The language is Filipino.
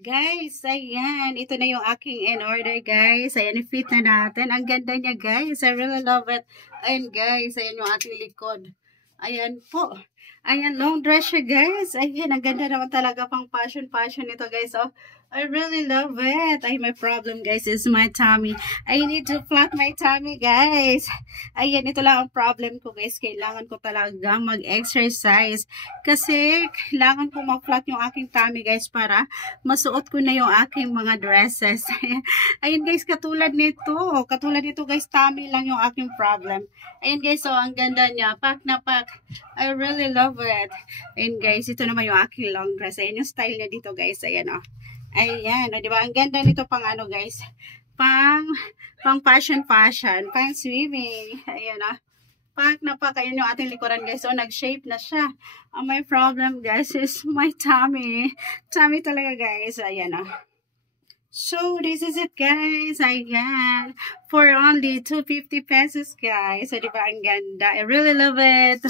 Guys, ayan. Ito na yung aking in-order, guys. Ayan, i-fit na natin. Ang ganda niya, guys. I really love it. Ayan, guys. Ayan yung ating likod. Ayan po. Ayan, long dress siya, guys. Ayan, ang ganda naman talaga pang fashion nito, guys. Oh, I really love it. Ay, my problem, guys, is my tummy. I need to flat my tummy, guys. Ayan, ito lang ang problem ko, guys. Kailangan ko talaga mag-exercise. Kasi, kailangan ko ma-flat yung aking tummy, guys, para masuot ko na yung aking mga dresses. Ayan, guys, katulad nito. Katulad nito, guys, tummy lang yung aking problem. Ayan, guys, so, ang ganda niya. Pack na pack. I really love it. Ayan, guys, ito naman yung aking long dress. Ayan yung style niya dito, guys. Ayan, oh. Ayan, o, diba? Ang ganda nito pang ano, guys. Pang fashion, pang swimming. Ayan, o. Pack na pack. Ayan yung ating likuran, guys. So, nag-shape na siya. My problem, guys, is my tummy. Tummy talaga, guys. Ayan, o. So, this is it, guys. Ayan. For only 250 pesos, guys. So, diba? Ang ganda. I really love it.